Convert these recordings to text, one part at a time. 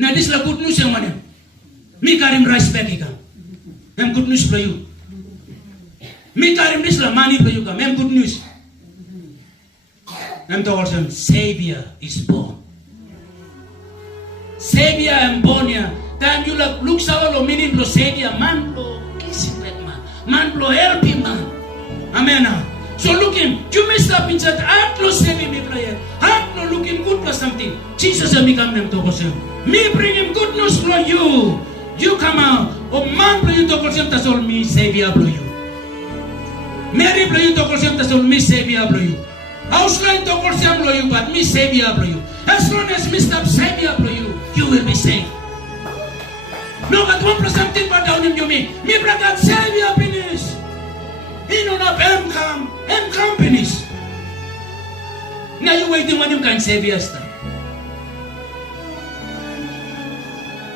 Now this is the good news yang mana? Me karim rice bag ikam. Mem good news for you. Me karim this la money for you kam. Mem good news. Mem told him Savior is born. Savior am born ya. Time you look sa lo meaning lo Savior man lo kissing man. Man lo helping man. Amen. So look him. You messed up inside. Heart lo saving me player. Heart lo looking good for something. Jesus am become them to him. Me bring him good news for you. You come out. Oh man blow you to him tas all me Savior blow you. Mary blow you to him tas all me Savior blow you. House line to him blow you but me Savior blow you. As long as me stop Savior blow you, you will be saved. No kat one plus something but down him you me. Me bring that Savior finish. He no na M companies. Now you waiting when you can Savior start.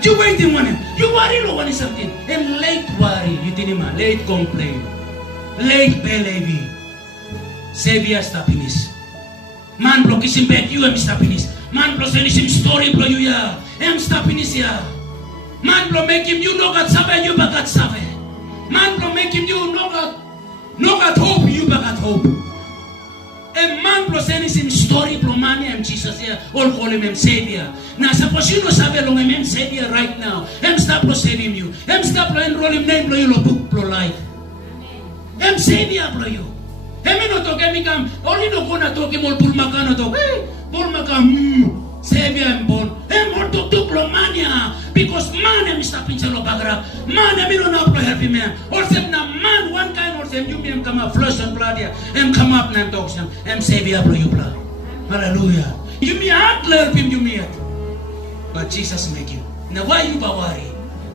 You waiting on him. You worry no one is something. And late worry, you didn't man. Late complain. Late believe. Savior stoppinis. Man block is in bed, you am stoppinis. Man block send him story blow you ya. Am stoppinis ya. Man block make him you no got save, you back save. Man block make him you no got hope, you back hope. A man block send him story blow man am Jesus here. All call him Savior. Now suppose you know sabe long him Savior right now. Him stop blow saving you. Him stop blow enroll him name blow you lo book blow life. Him Savior blow you. Him no talk him come. Only no gonna talk him all pulmaka no talk. Hey, pulmaka Savior him born. Him all talk to blow mania. Because man him stop in chalo bagra. Man him no na blow help him man. Or sem na man one kind or sem you him come up flesh and blood here. Him come up na talk him. Him Savior blow you blood. Hallelujah. You me heart help him you me. But Jesus make you. Now why you worry?